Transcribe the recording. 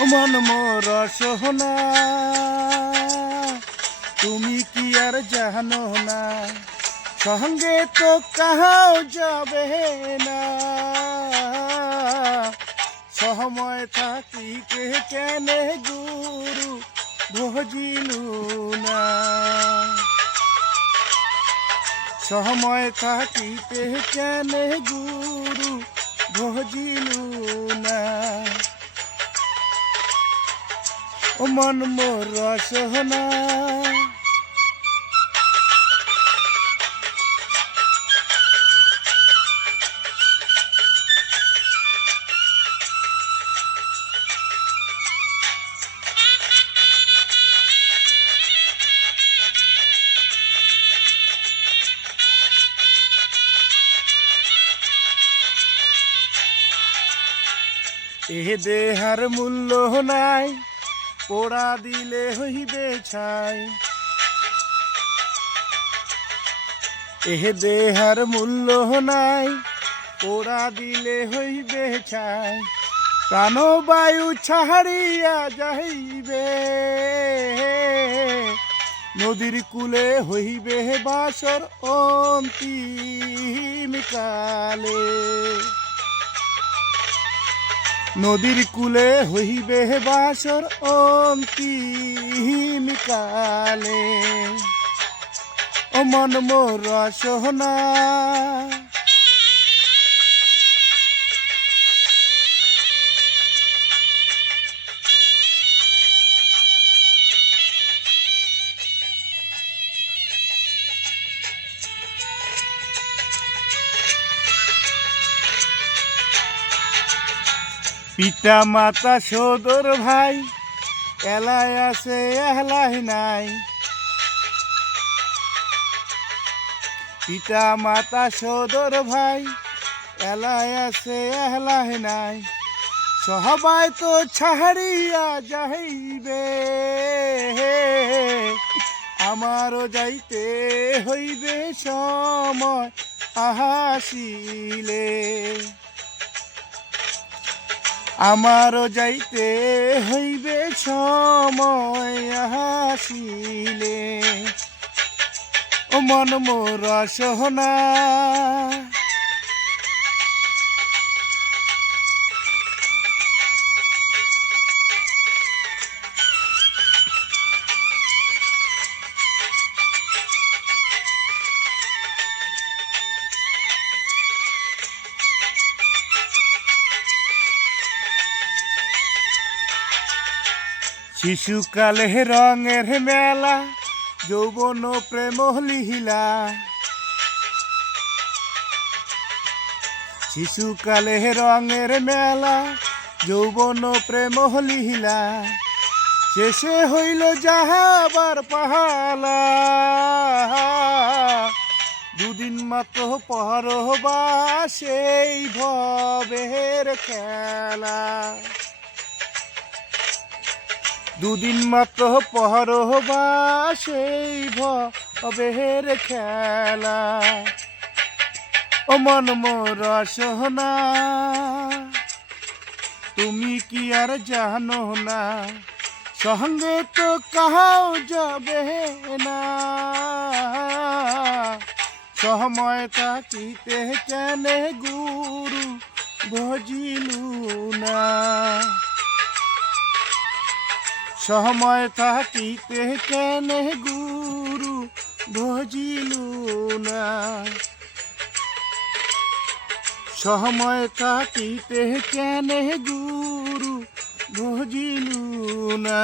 মন মোর সোহনা। তুমি কি আর জানো না? সঙ্গে তো কাহাও যাবে না। সহময় থাকিতে কেনে গুরু ভজিলু না। সময় থাকিতে কেনে গুরু ভজিলু না। ও মন মোর রসনা। এ দেহার মূল্য নাই। পোড়া দিলে হইবে ছাই। এহে দেহার মূল্য নাই, পোড়া দিলে হইবে ছাই। প্রাণবায়ু ছাড়িয়া যাইবে, নদীর কূলে হইবে বাসর অন্তিম কালে। নদীর কুলে হইবে বাসর অন্তিম কালে ও মন মোর সোহনা পিতা মাতা সদর ভাই, এলাই আছে, এহলাই নাই। পিতা মাতা সদর ভাই, এলাই আছে, এহলাই নাই। সবাই তো ছাড়িয়া যাইবে। আমারও যাইতে হইবে সময়, আহাসিলে। আমারও যাইতে হইবে সময় আসিলে। ও মন মোর সোহনা শিশুকালে রঙের মেলা, যৌবন প্রেম লিহিলা শিশুকালে রঙের মেলা, যৌবন প্রেম লিহিলা শেষে হইল যাহাবার পাহালা। দুদিন মাত্র পর বা সেই ভবের খেলা। দুদিন মাত্র পহর হবা সেই ভবের খেলা। ও মন মোর সোহনা, তুমি কি আর জানো না? সঙ্গে তো কাহাও যাবে না। সময় থাকিতে কেনে গুরু ভজিলু না? সময় থাকিতে কেন গুরু ভজিলু না? সময় থাকিতে কেনে গুরু ভজিলু না?